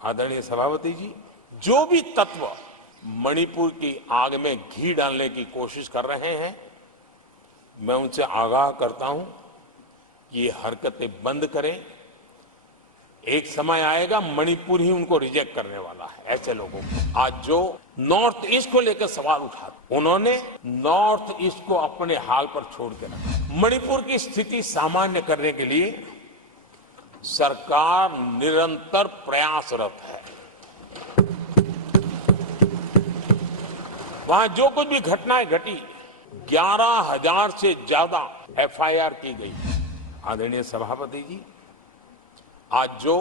आदरणीय सभापति जी, जो भी तत्व मणिपुर की आग में घी डालने की कोशिश कर रहे हैं, मैं उनसे आगाह करता हूं कि ये हरकतें बंद करें। एक समय आएगा मणिपुर ही उनको रिजेक्ट करने वाला है, ऐसे लोगों को। आज जो नॉर्थ ईस्ट को लेकर सवाल उठा, उन्होंने नॉर्थ ईस्ट को अपने हाल पर छोड़ के रखा। मणिपुर की स्थिति सामान्य करने के लिए सरकार निरंतर प्रयासरत है। वहां जो कुछ भी घटनाएं घटी, 11,000 से ज्यादा एफआईआर की गई। आदरणीय सभापति जी, आज जो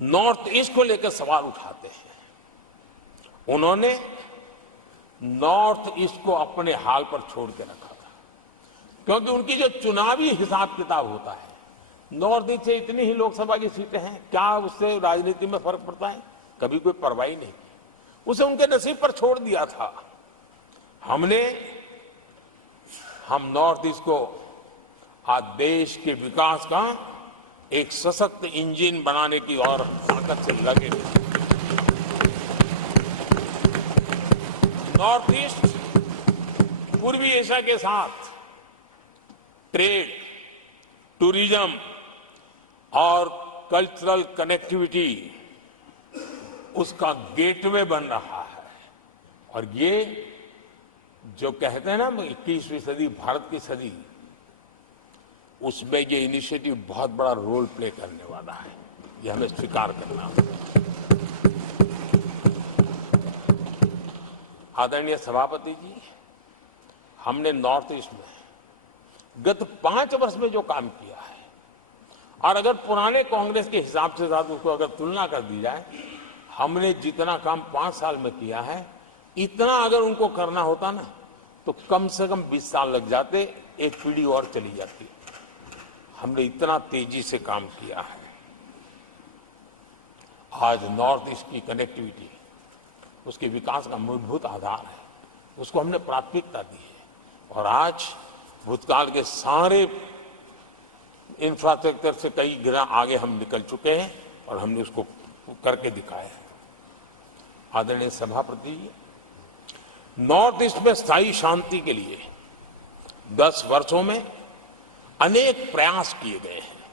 नॉर्थ ईस्ट को लेकर सवाल उठाते हैं, उन्होंने नॉर्थ ईस्ट को अपने हाल पर छोड़ के रखा था, क्योंकि उनकी जो चुनावी हिसाब किताब होता है, नॉर्थ ईस्ट से इतनी ही लोकसभा की सीटें हैं, क्या उससे राजनीति में फर्क पड़ता है? कभी कोई परवाह नहीं की, उसे उनके नसीब पर छोड़ दिया था। हम नॉर्थ ईस्ट को आज देश के विकास का एक सशक्त इंजन बनाने की और ताकत से लगे। नॉर्थ ईस्ट पूर्वी एशिया के साथ ट्रेड, टूरिज्म और कल्चरल कनेक्टिविटी उसका गेटवे बन रहा है। और ये जो कहते हैं ना 21वीं सदी भारत की सदी, उसमें ये इनिशिएटिव बहुत बड़ा रोल प्ले करने वाला है, ये हमें स्वीकार करना होगा। आदरणीय सभापति जी, हमने नॉर्थ ईस्ट में गत 5 वर्ष में जो काम किया है, और अगर पुराने कांग्रेस के हिसाब से साथ उसको अगर तुलना कर दी जाए, हमने जितना काम 5 साल में किया है, इतना अगर उनको करना होता ना, तो कम से कम 20 साल लग जाते, एक पीढ़ी और चली जाती। हमने इतना तेजी से काम किया है। आज नॉर्थ ईस्ट की कनेक्टिविटी उसके विकास का मूलभूत आधार है, उसको हमने प्राथमिकता दी है। और आज भूतकाल के सारे इंफ्रास्ट्रक्चर से कई गुना आगे हम निकल चुके हैं और हमने उसको करके दिखाया है। आदरणीय सभापति जी, नॉर्थ ईस्ट में स्थायी शांति के लिए 10 वर्षों में अनेक प्रयास किए गए हैं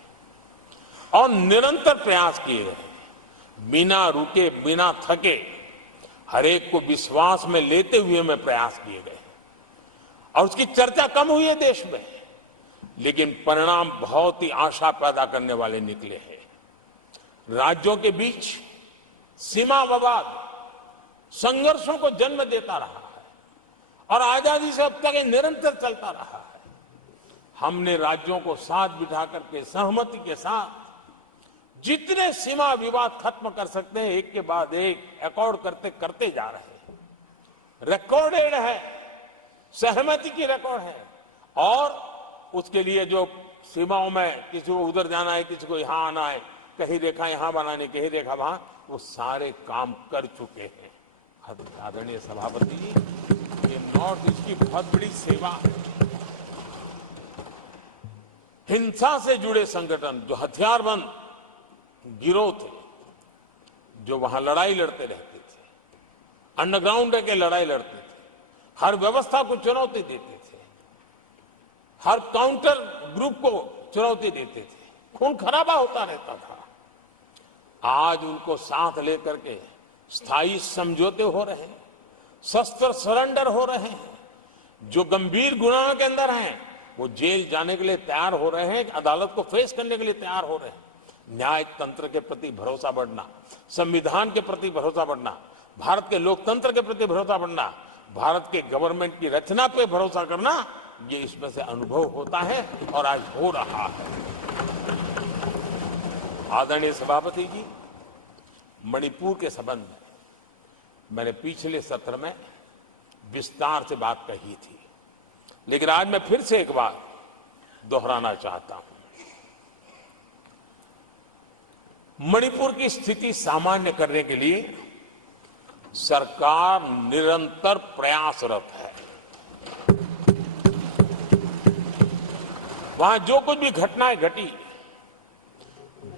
और निरंतर प्रयास किए गए हैं। बिना रुके, बिना थके, हर एक को विश्वास में लेते हुए में प्रयास किए गए हैं। और उसकी चर्चा कम हुई है देश में, लेकिन परिणाम बहुत ही आशा पैदा करने वाले निकले हैं। राज्यों के बीच सीमा विवाद संघर्षों को जन्म देता रहा है और आजादी से अब तक ये निरंतर चलता रहा है। हमने राज्यों को साथ बिठा करके सहमति के साथ जितने सीमा विवाद खत्म कर सकते हैं, एक के बाद एक अकॉर्ड करते जा रहे हैं। रिकॉर्डेड है, सहमति की रिकॉर्ड है। और उसके लिए जो सीमाओं में किसी को उधर जाना है, किसी को यहां आना है, कहीं रेखा यहां बनानी, कहीं रेखा वहां, वो सारे काम कर चुके हैं। आदरणीय सभापति जी, ये नॉर्थ ईस्ट की बहुत बड़ी सेवा है। हिंसा से जुड़े संगठन, जो हथियारबंद गिरोह थे, जो वहां लड़ाई लड़ते रहते थे, अंडरग्राउंड के लड़ाई लड़ते थे, हर व्यवस्था को चुनौती देते थे, हर काउंटर ग्रुप को चुनौती देते थे, खून खराबा होता रहता था। आज उनको साथ लेकर के स्थायी समझौते हो रहे हैं, शस्त्र सरेंडर हो रहे हैं। जो गंभीर गुनाहों के अंदर हैं, वो जेल जाने के लिए तैयार हो रहे हैं, अदालत को फेस करने के लिए तैयार हो रहे हैं। न्याय तंत्र के प्रति भरोसा बढ़ना, संविधान के प्रति भरोसा बढ़ना, भारत के लोकतंत्र के प्रति भरोसा बढ़ना, भारत के गवर्नमेंट की रचना पे भरोसा करना, ये इसमें से अनुभव होता है और आज हो रहा है। आदरणीय सभापति जी, मणिपुर के संबंध में मैंने पिछले सत्र में विस्तार से बात कही थी, लेकिन आज मैं फिर से एक बार दोहराना चाहता हूं। मणिपुर की स्थिति सामान्य करने के लिए सरकार निरंतर प्रयासरत है। वहां जो कुछ भी घटनाएं घटी,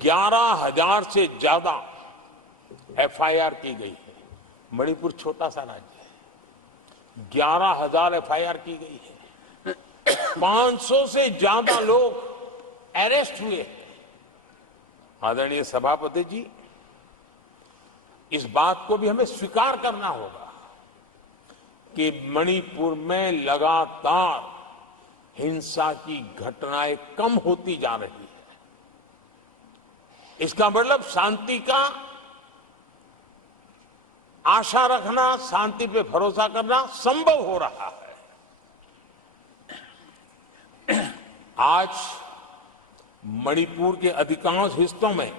11,000 से ज्यादा एफआईआर की गई है। मणिपुर छोटा सा राज्य है, 11,000 एफआईआर की गई है। 500 से ज्यादा लोग अरेस्ट हुए हैं। आदरणीय सभापति जी, इस बात को भी हमें स्वीकार करना होगा कि मणिपुर में लगातार हिंसा की घटनाएं कम होती जा रही है। इसका मतलब शांति का आशा रखना, शांति पे भरोसा करना संभव हो रहा है। आज मणिपुर के अधिकांश हिस्सों में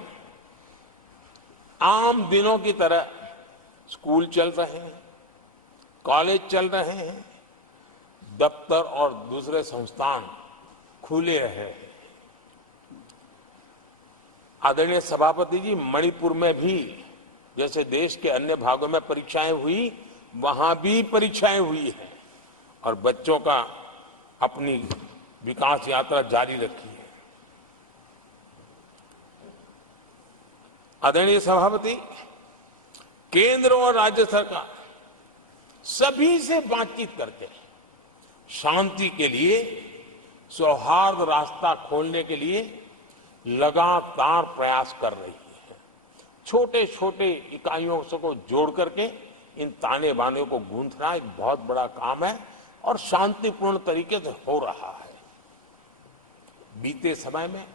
आम दिनों की तरह स्कूल चल रहे हैं, कॉलेज चल रहे हैं, दफ्तर और दूसरे संस्थान खुले रहे हैं। आदरणीय सभापति जी, मणिपुर में भी जैसे देश के अन्य भागों में परीक्षाएं हुई, वहां भी परीक्षाएं हुई हैं और बच्चों का अपनी विकास यात्रा जारी रखी है। आदरणीय सभापति, केंद्र और राज्य सरकार सभी से बातचीत करके शांति के लिए, सौहार्द रास्ता खोलने के लिए लगातार प्रयास कर रही है। छोटे छोटे इकाइयों को जोड़ करके इन ताने बाने को गूंथना एक बहुत बड़ा काम है और शांतिपूर्ण तरीके से हो रहा है। बीते समय में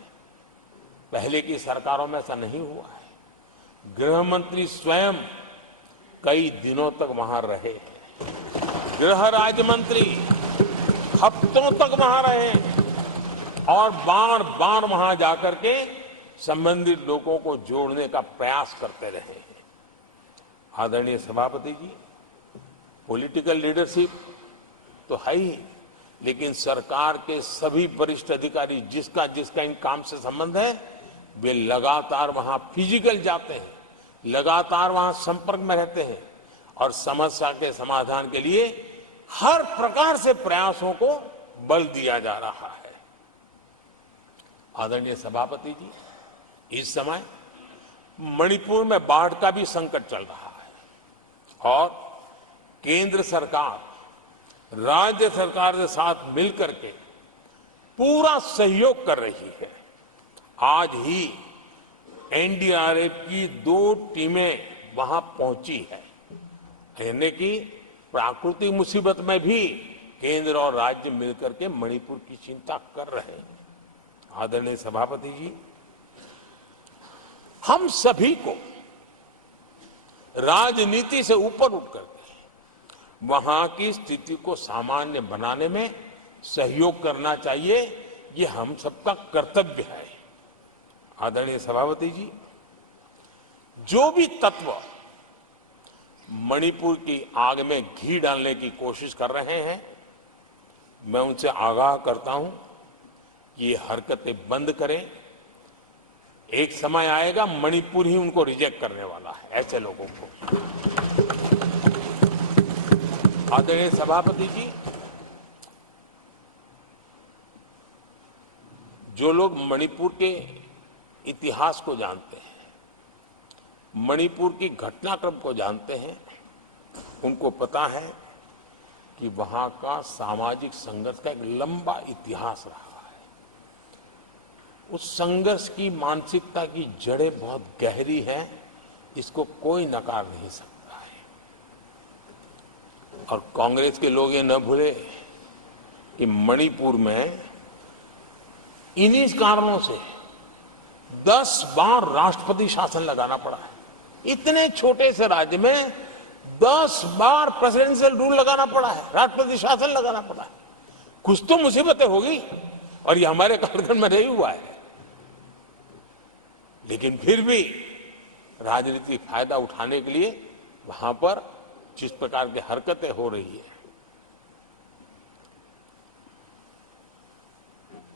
पहले की सरकारों में ऐसा नहीं हुआ है। गृह मंत्री स्वयं कई दिनों तक वहां रहे हैं, गृह राज्य मंत्री हफ्तों तक वहां रहे और बार बार वहां जाकर के संबंधित लोगों को जोड़ने का प्रयास करते रहे हैं। आदरणीय सभापति जी, पॉलिटिकल लीडरशिप तो है ही, लेकिन सरकार के सभी वरिष्ठ अधिकारी जिसका जिसका इन काम से संबंध है, वे लगातार वहां फिजिकल जाते हैं, लगातार वहां संपर्क में रहते हैं और समस्या के समाधान के लिए हर प्रकार से प्रयासों को बल दिया जा रहा है। आदरणीय सभापति जी, इस समय मणिपुर में बाढ़ का भी संकट चल रहा है और केंद्र सरकार राज्य सरकार के साथ मिलकर के पूरा सहयोग कर रही है। आज ही एनडीआरएफ की 2 टीमें वहां पहुंची है, यानी कि प्राकृतिक मुसीबत में भी केंद्र और राज्य मिलकर के मणिपुर की चिंता कर रहे हैं। आदरणीय सभापति जी, हम सभी को राजनीति से ऊपर उठ करके वहां की स्थिति को सामान्य बनाने में सहयोग करना चाहिए, ये हम सबका कर्तव्य है। आदरणीय सभापति जी, जो भी तत्व मणिपुर की आग में घी डालने की कोशिश कर रहे हैं, मैं उनसे आगाह करता हूं कि ये हरकतें बंद करें। एक समय आएगा मणिपुर ही उनको रिजेक्ट करने वाला है, ऐसे लोगों को। आदरणीय सभापति जी, जो लोग मणिपुर के इतिहास को जानते हैं, मणिपुर की घटनाक्रम को जानते हैं, उनको पता है कि वहां का सामाजिक संघर्ष का एक लंबा इतिहास रहा है। उस संघर्ष की मानसिकता की जड़ें बहुत गहरी हैं, इसको कोई नकार नहीं सकता है। और कांग्रेस के लोग ये न भूले कि मणिपुर में इन्हीं कारणों से 10 बार राष्ट्रपति शासन लगाना पड़ा है। इतने छोटे से राज्य में 10 बार प्रेसिडेंशियल रूल लगाना पड़ा है, राष्ट्रपति शासन लगाना पड़ा है। कुछ तो मुसीबतें होगी और ये हमारे कार्यकाल में नहीं हुआ है, लेकिन फिर भी राजनीतिक फायदा उठाने के लिए वहां पर जिस प्रकार की हरकतें हो रही है,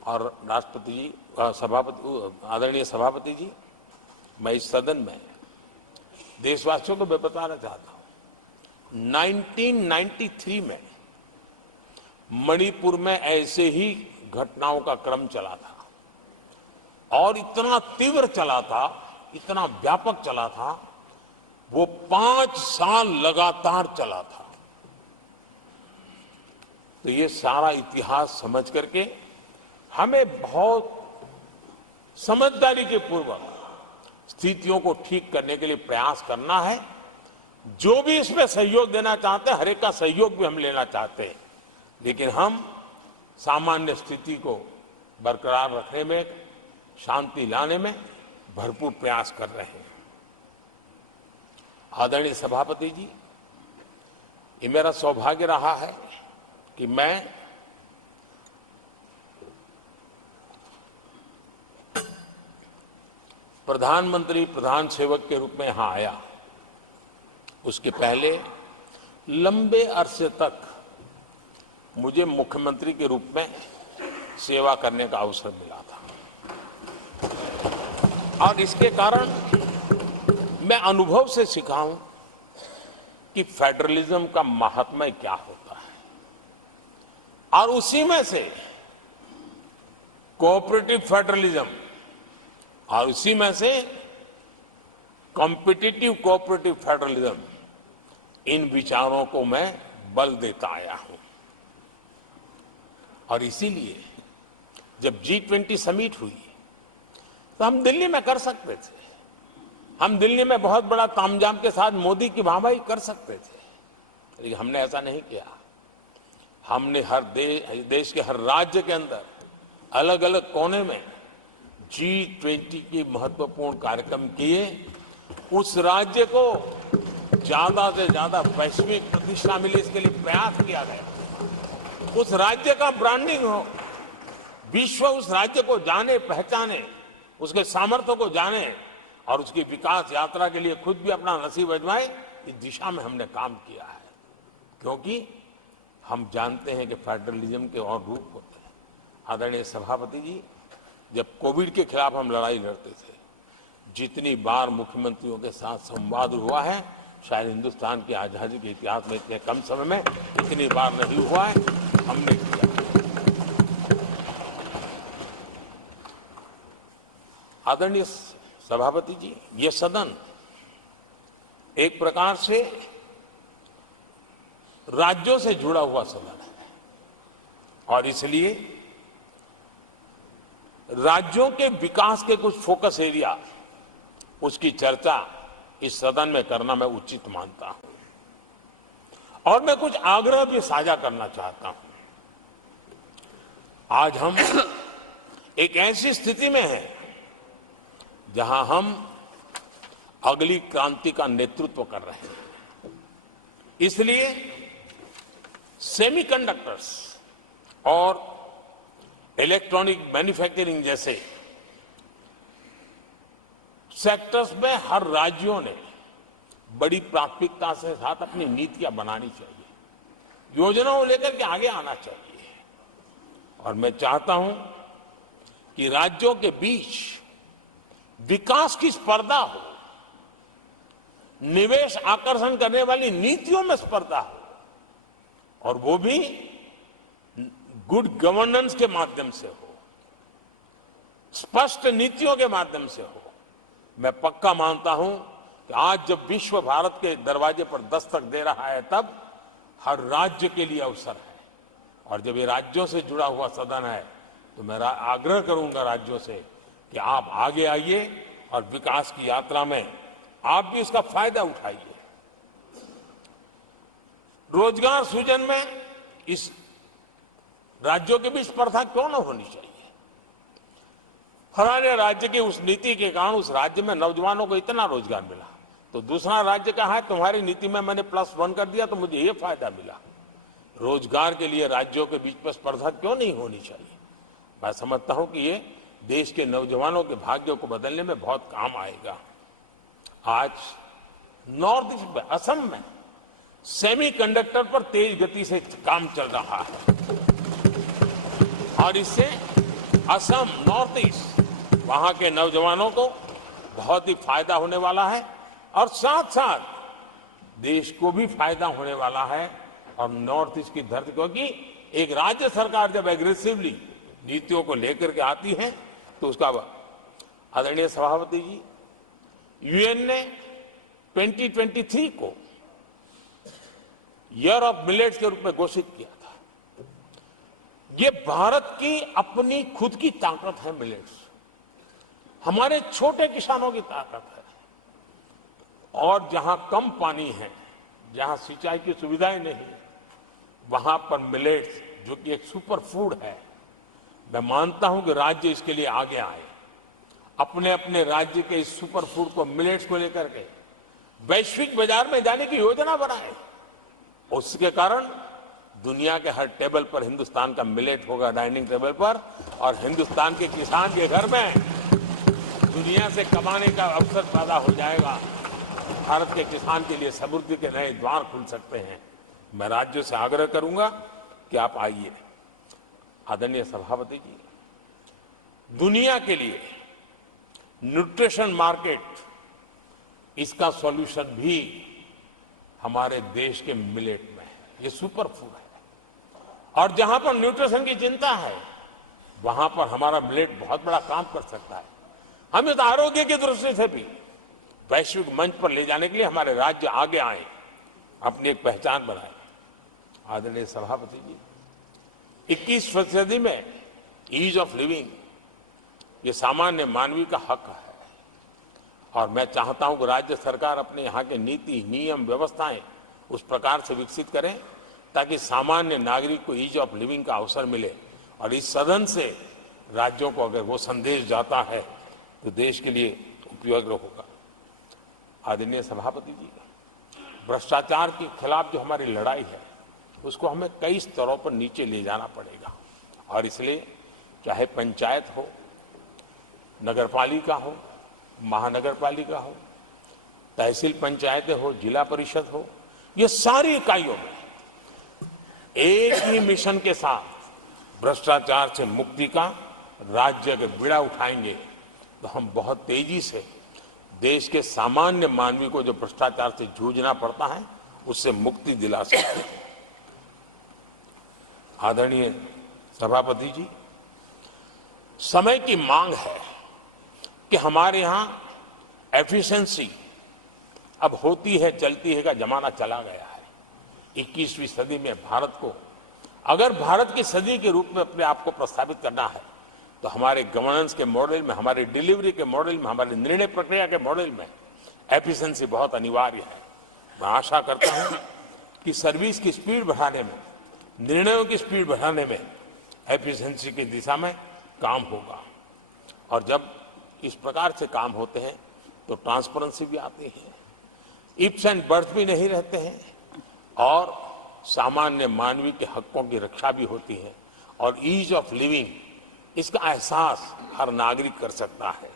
और राष्ट्रपति जी, आदरणीय सभापति जी, मैं इस सदन में देशवासियों को मैं बताना चाहता हूं, 1993 में मणिपुर में ऐसे ही घटनाओं का क्रम चला था। और इतना तीव्र चला था, इतना व्यापक चला था, वो 5 साल लगातार चला था। तो ये सारा इतिहास समझ करके हमें बहुत समझदारी के पूर्वक स्थितियों को ठीक करने के लिए प्रयास करना है। जो भी इसमें सहयोग देना चाहते हैं, हर एक का सहयोग भी हम लेना चाहते हैं, लेकिन हम सामान्य स्थिति को बरकरार रखने में, शांति लाने में भरपूर प्रयास कर रहे हैं। आदरणीय सभापति जी, ये मेरा सौभाग्य रहा है कि मैं प्रधानमंत्री प्रधान सेवक के रूप में यहां आया। उसके पहले लंबे अरसे तक मुझे मुख्यमंत्री के रूप में सेवा करने का अवसर मिला था, और इसके कारण मैं अनुभव से सीखा हूं कि फेडरलिज्म का महात्म्य क्या होता है, और उसी में से कोऑपरेटिव फेडरलिज्म और उसी में से कॉम्पिटिटिव कोऑपरेटिव फेडरलिज्म, इन विचारों को मैं बल देता आया हूं। और इसीलिए जब G20 समिट हुई तो हम दिल्ली में कर सकते थे, हम दिल्ली में बहुत बड़ा तामझाम के साथ मोदी की वाहवाही कर सकते थे, लेकिन हमने ऐसा नहीं किया। हमने हर देश के हर राज्य के अंदर अलग अलग कोने में G20 के महत्वपूर्ण कार्यक्रम किए। उस राज्य को ज्यादा से ज्यादा वैश्विक प्रतिष्ठा मिले, इसके लिए प्रयास किया गया। उस राज्य का ब्रांडिंग हो, विश्व उस राज्य को जाने पहचाने, उसके सामर्थ्य को जाने और उसकी विकास यात्रा के लिए खुद भी अपना नसीब आजमाए, इस दिशा में हमने काम किया है। क्योंकि हम जानते हैं कि फेडरलिज्म के और रूप होते हैं। आदरणीय सभापति जी, जब कोविड के खिलाफ हम लड़ाई लड़ते थे, जितनी बार मुख्यमंत्रियों के साथ संवाद हुआ है, शायद हिंदुस्तान की आजादी के इतिहास में इतने कम समय में इतनी बार नहीं हुआ है, हमने किया। आदरणीय सभापति जी, ये सदन एक प्रकार से राज्यों से जुड़ा हुआ सदन है, और इसलिए राज्यों के विकास के कुछ फोकस एरिया, उसकी चर्चा इस सदन में करना मैं उचित मानता हूं। और मैं कुछ आग्रह भी साझा करना चाहता हूं। आज हम एक ऐसी स्थिति में हैं जहां हम अगली क्रांति का नेतृत्व कर रहे हैं। इसलिए सेमीकंडक्टर्स और इलेक्ट्रॉनिक मैन्युफैक्चरिंग जैसे सेक्टर्स में हर राज्यों ने बड़ी प्राथमिकता से साथ अपनी नीतियां बनानी चाहिए, योजनाओं लेकर के आगे आना चाहिए। और मैं चाहता हूं कि राज्यों के बीच विकास की स्पर्धा हो, निवेश आकर्षण करने वाली नीतियों में स्पर्धा हो, और वो भी गुड गवर्नेंस के माध्यम से हो, स्पष्ट नीतियों के माध्यम से हो। मैं पक्का मानता हूं कि आज जब विश्व भारत के दरवाजे पर दस्तक दे रहा है, तब हर राज्य के लिए अवसर है। और जब ये राज्यों से जुड़ा हुआ सदन है, तो मैं आग्रह करूंगा राज्यों से कि आप आगे आइए और विकास की यात्रा में आप भी इसका फायदा उठाइए। रोजगार सृजन में इस राज्यों के बीच स्पर्धा क्यों न होनी चाहिए। फलाने राज्य की उस नीति के कारण उस राज्य में नौजवानों को इतना रोजगार मिला, तो दूसरा राज्य कहा है तुम्हारी नीति में मैंने +1 कर दिया तो मुझे ये फायदा मिला। रोजगार के लिए राज्यों के बीच में स्पर्धा क्यों नहीं होनी चाहिए। मैं समझता हूं कि ये देश के नौजवानों के भाग्यों को बदलने में बहुत काम आएगा। आज नॉर्थ ईस्ट में, असम में सेमीकंडक्टर पर तेज गति से काम चल रहा है, और इससे असम, नॉर्थ ईस्ट, वहां के नौजवानों को बहुत ही फायदा होने वाला है, और साथ साथ देश को भी फायदा होने वाला है। और नॉर्थ ईस्ट की धरती, क्योंकि एक राज्य सरकार जब एग्रेसिवली नीतियों को लेकर के आती है, तो उसका आदरणीय सभापति जी, यूएन ने 2023 को ईयर ऑफ मिलेट्स के रूप में घोषित किया था। ये भारत की अपनी खुद की ताकत है। मिलेट्स हमारे छोटे किसानों की ताकत है। और जहां कम पानी है, जहां सिंचाई की सुविधाएं नहीं है, वहां पर मिलेट्स, जो कि एक सुपर फूड है, मैं मानता हूं कि राज्य इसके लिए आगे आए, अपने अपने राज्य के इस सुपर फूड को, मिलेट्स को लेकर के वैश्विक बाजार में जाने की योजना बनाए। उसके कारण दुनिया के हर टेबल पर हिंदुस्तान का मिलेट होगा, डाइनिंग टेबल पर, और हिंदुस्तान के किसान के घर में दुनिया से कमाने का अवसर पैदा हो जाएगा। भारत के किसान के लिए समृद्धि के नए द्वार खुल सकते हैं। मैं राज्यों से आग्रह करूंगा कि आप आइए। आदरणीय सभापति जी, दुनिया के लिए न्यूट्रिशन मार्केट, इसका सॉल्यूशन भी हमारे देश के मिलेट में है। ये सुपर फूड है, और जहां पर न्यूट्रिशन की चिंता है, वहां पर हमारा मिलेट बहुत बड़ा काम कर सकता है। हम इस आरोग्य की दृष्टि से भी वैश्विक मंच पर ले जाने के लिए हमारे राज्य आगे आए, अपनी एक पहचान बनाए। आदरणीय सभापति जी, 21वीं सदी में ईज ऑफ लिविंग, ये सामान्य मानवीय का हक है। और मैं चाहता हूं कि राज्य सरकार अपने यहाँ के नीति, नियम, व्यवस्थाएं उस प्रकार से विकसित करें ताकि सामान्य नागरिक को ईज ऑफ लिविंग का अवसर मिले। और इस सदन से राज्यों को अगर वो संदेश जाता है तो देश के लिए उपयोगी होगा। आदरणीय सभापति जी, भ्रष्टाचार के खिलाफ जो हमारी लड़ाई है, उसको हमें कई स्तरों पर नीचे ले जाना पड़ेगा। और इसलिए चाहे पंचायत हो, नगरपालिका हो, महानगरपालिका हो, तहसील पंचायतें हो, जिला परिषद हो, ये सारी इकाइयों में एक ही मिशन के साथ भ्रष्टाचार से मुक्ति का राज्य अगर बीड़ा उठाएंगे तो हम बहुत तेजी से देश के सामान्य मानवी को जो भ्रष्टाचार से जूझना पड़ता है, उससे मुक्ति दिला सकते हैं। आदरणीय सभापति जी, समय की मांग है कि हमारे यहां एफिशिएंसी अब होती है, चलती है का जमाना चला गया है। 21वीं सदी में भारत को, अगर भारत की सदी के रूप में अपने आप को प्रस्तावित करना है, तो हमारे गवर्नेंस के मॉडल में, हमारे डिलीवरी के मॉडल में, हमारे निर्णय प्रक्रिया के मॉडल में एफिशिएंसी बहुत अनिवार्य है। मैं आशा करता हूं कि सर्विस की स्पीड बढ़ाने में, निर्णयों की स्पीड बढ़ाने में एफिशिएंसी की दिशा में काम होगा। और जब इस प्रकार से काम होते हैं तो ट्रांसपेरेंसी भी आती है, इफ्स एंड बर्ड्स भी नहीं रहते हैं, और सामान्य मानवीय के हकों की रक्षा भी होती है, और ईज ऑफ लिविंग, इसका एहसास हर नागरिक कर सकता है।